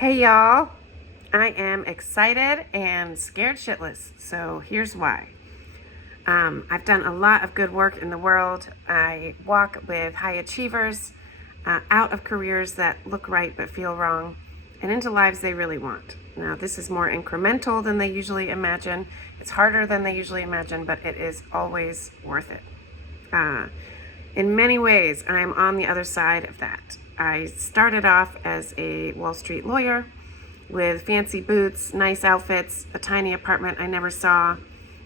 Hey y'all, I am excited and scared shitless. So here's why. I've done a lot of good work in the world. I walk with high achievers, out of careers that look right but feel wrong, and into lives they really want. Now, this is more incremental than they usually imagine. It's harder than they usually imagine, but it is always worth it. In many ways, I'm on the other side of that. I started off as a Wall Street lawyer with fancy boots, nice outfits, a tiny apartment I never saw,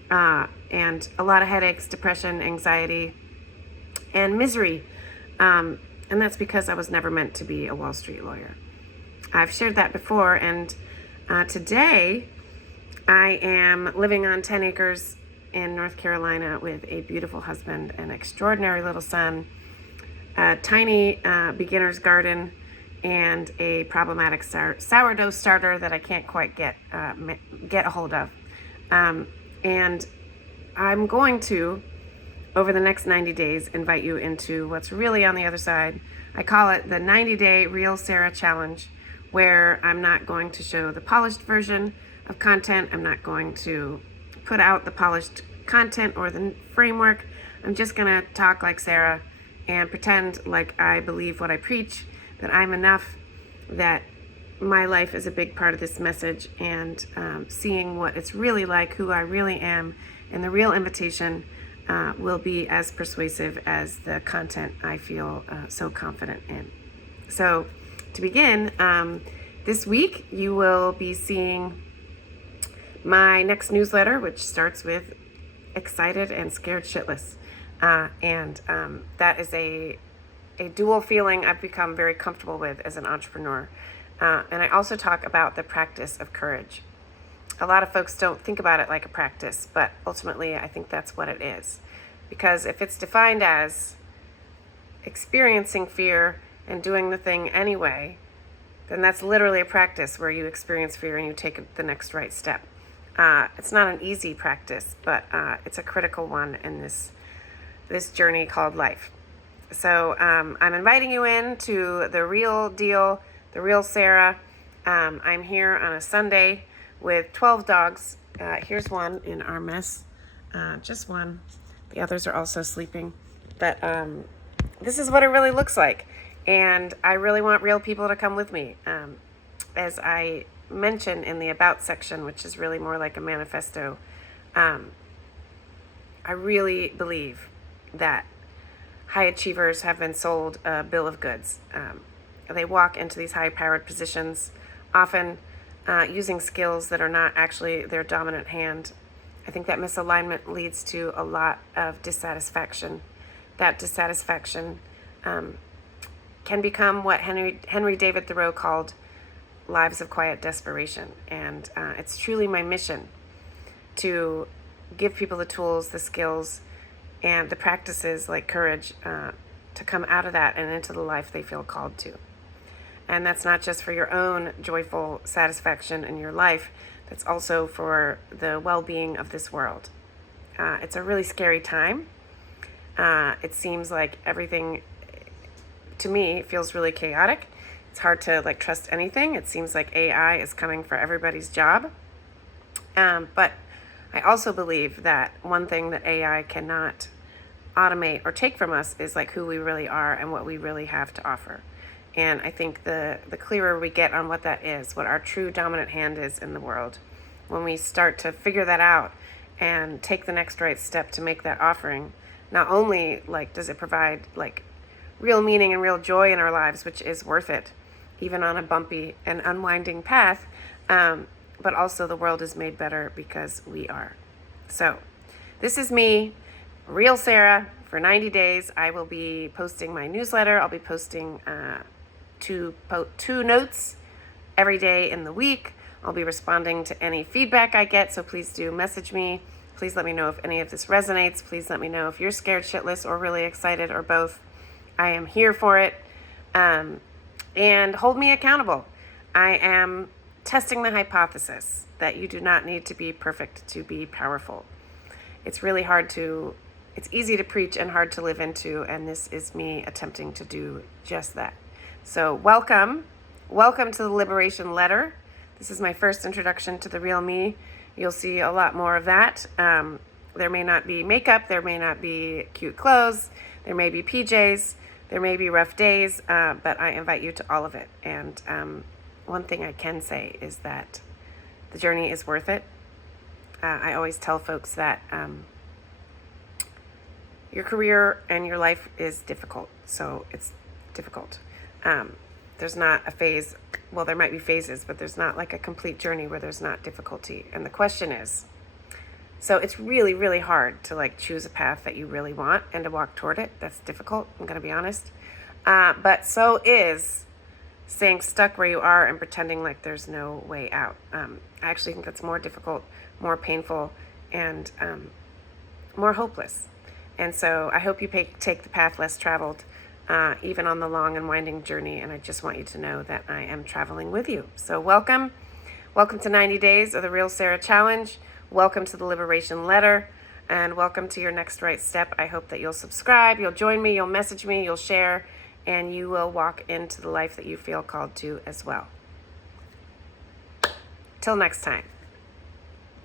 and a lot of headaches, depression, anxiety, and misery. And that's because I was never meant to be a Wall Street lawyer. I've shared that before, and today I am living on 10 acres in North Carolina with a beautiful husband, an extraordinary little son, a tiny beginner's garden, and a problematic sourdough starter that I can't quite get a hold of. And I'm going to, over the next 90 days, invite you into what's really on the other side. I call it the 90-day Real Sarah Challenge, where I'm not going to show the polished version of content. I'm not going to put out the polished content or the framework. I'm just going to talk like Sarah and pretend like I believe what I preach, that I'm enough, that my life is a big part of this message, and seeing what it's really like, who I really am, and the real invitation will be as persuasive as the content I feel so confident in. So to begin, this week you will be seeing my next newsletter, which starts with excited and scared shitless. And that is a dual feeling I've become very comfortable with as an entrepreneur. And I also talk about the practice of courage. A lot of folks don't think about it like a practice, but ultimately I think that's what it is. Because if it's defined as experiencing fear and doing the thing anyway, then that's literally a practice where you experience fear and you take the next right step. It's not an easy practice, but it's a critical one in this journey called life. So I'm inviting you in to the real deal, the real Sarah. I'm here on a Sunday with 12 dogs. Here's one in our mess, just one. The others are also sleeping. But this is what it really looks like. And I really want real people to come with me. As I mentioned in the About section, which is really more like a manifesto, I really believe that high achievers have been sold a bill of goods. They walk into these high-powered positions, often using skills that are not actually their dominant hand. I think that misalignment leads to a lot of dissatisfaction. That dissatisfaction can become what Henry David Thoreau called lives of quiet desperation. And it's truly my mission to give people the tools, the skills, and the practices like courage to come out of that and into the life they feel called to. And that's not just for your own joyful satisfaction in your life, that's also for the well-being of this world. It's a really scary time. It seems like everything, to me, feels really chaotic. It's hard to trust anything. It seems like AI is coming for everybody's job. But I also believe that one thing that AI cannot automate or take from us is who we really are and what we really have to offer. And I think the clearer we get on what that is, what our true dominant hand is in the world, when we start to figure that out and take the next right step to make that offering, not only does it provide real meaning and real joy in our lives, which is worth it, even on a bumpy and unwinding path, but also the world is made better because we are. So this is me, Real Sarah, for 90 days. I will be posting my newsletter. I'll be posting two notes every day in the week. I'll be responding to any feedback I get, so please do message me. Please let me know if any of this resonates. Please let me know if you're scared shitless or really excited or both. I am here for it. And hold me accountable. I am testing the hypothesis that you do not need to be perfect to be powerful. It's easy to preach and hard to live into, and this is me attempting to do just that. So welcome. welcome to the Liberation Letter. This is my first introduction to the real me. You'll see a lot more of that. There may not be makeup, there may not be cute clothes, there may be PJs, there may be rough days, but I invite you to all of it. And one thing I can say is that the journey is worth it. I always tell folks that your career and your life is difficult, so it's difficult. There's not a phase, well, there might be phases, but there's not like a complete journey where there's not difficulty. And the question is, so it's really, really hard to like choose a path that you really want and to walk toward it. That's difficult, I'm going to be honest. But so is staying stuck where you are and pretending like there's no way out. I actually think that's more difficult, more painful, and more hopeless. And so I hope you take the path less traveled, even on the long and winding journey. And I just want you to know that I am traveling with you. So welcome. Welcome to 90 Days of the Real Sarah Challenge. Welcome to the Liberation Letter. And welcome to your next right step. I hope that you'll subscribe, you'll join me, you'll message me, you'll share, and you will walk into the life that you feel called to as well. Till next time.